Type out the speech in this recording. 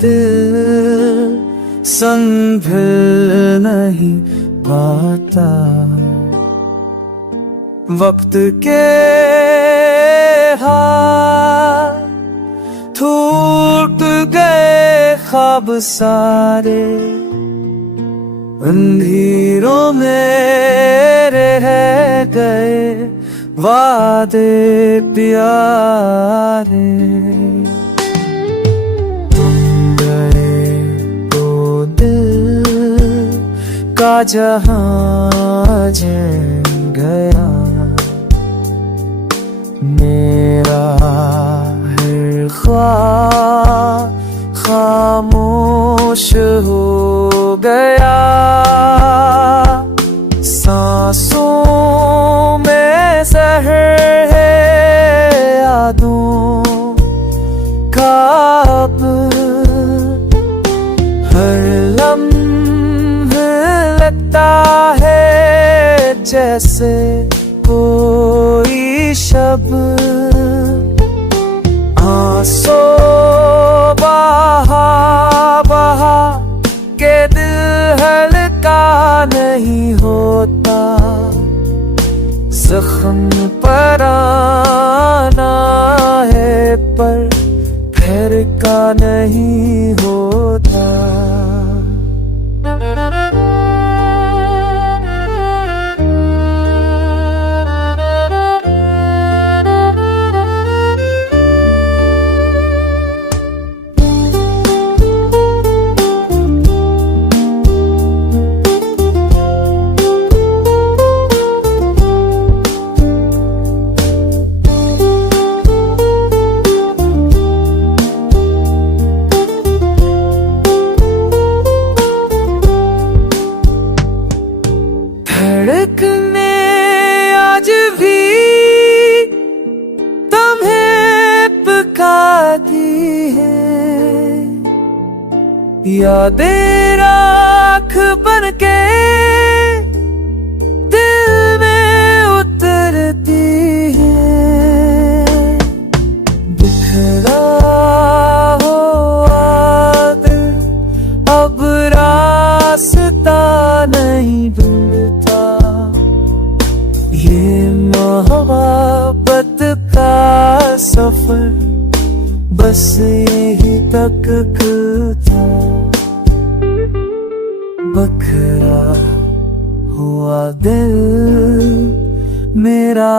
दिल संभल नहीं पाता। वक्त के हाथ टूट गए ख्वाब सारे, अंधेरों में रह गए वादे प्यारे। तुम गए तो दिल का जहां जल गया, मेरा हर ख्वाब खामोश हो गया। सांसों में जहर है यादों का, अब हर लम्हा लगता है जैसे कोई शब। आंसू बहा बहा के दिल हल्का नहीं होता, जख्म पर आना है पर फिर का नहीं होता। धड़कने आज भी तुम्हें पुकारती है, यादें राख बन के दिल में उतरती है। बिखरा हुआ दिल अब रास्ता नहीं ढूंढता, ये मोहब्बत का सफर बस यही तक था। बखरा हुआ दिल मेरा